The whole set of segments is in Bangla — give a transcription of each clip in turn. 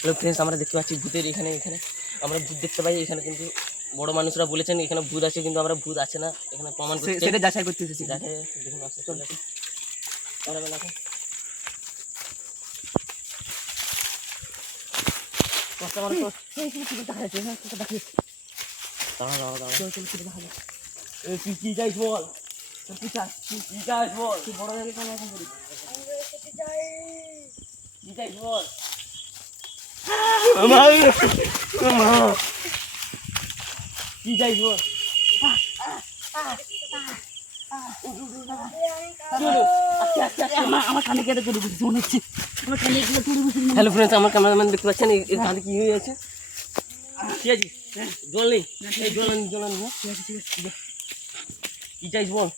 হ্যালো ফ্রেন্ডস, আমরা দেখতে পাচ্ছি ভূতের এখানে আমরা ভূত দেখতে পাই এখানে, কিন্তু বড় মানুষরা বলেছেন এখানে ভূত আছে, কিন্তু আমরা ভূত আছে না এখানে প্রমাণ করতে সেটা যাচাই করতে এসেছি। দেখুন আসতে চলে কি চাইছ বল, কি চাইছ বল, তুই বড় জায়গায় কেন এখন করিস, কি চাইছ বল, কি চাইছ বল। হ্যালো ফ্রেন্ডস, আমার ক্যামেরাম্যান দেখতে পাচ্ছেন এর কাঁধে কি হয়ে আছে, ঠিক আছে জল নেই, জল আনি ঠিক আছে কি চাইছ বল।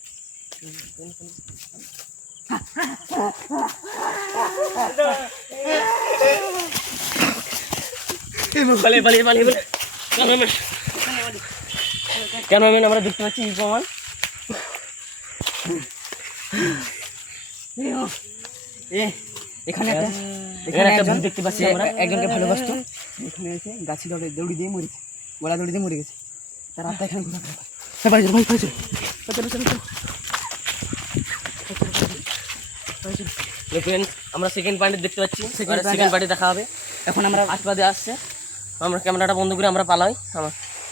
ক্যামেরাম্যান আমরা দেখতে পাচ্ছি প্রমাণ। এখানে একটা ভূত দেখতে পাচ্ছি আমরা, একজনকে ভালোবাসতো, এখানে এসে গাছি দৌড়ি দিয়ে মরেছে, গলা দৌড়ি দিয়ে মরে গেছে, তার আত্মা এখানে আমরা সেকেন্ড পয়েন্টে দেখতে পাচ্ছি, সেকেন্ড পয়েন্টে দেখা হবে। এখন আমরা আশীর্বাদে আসছে, আমরা ক্যামেরাটা বন্ধ করে আমরা পালাই। আমার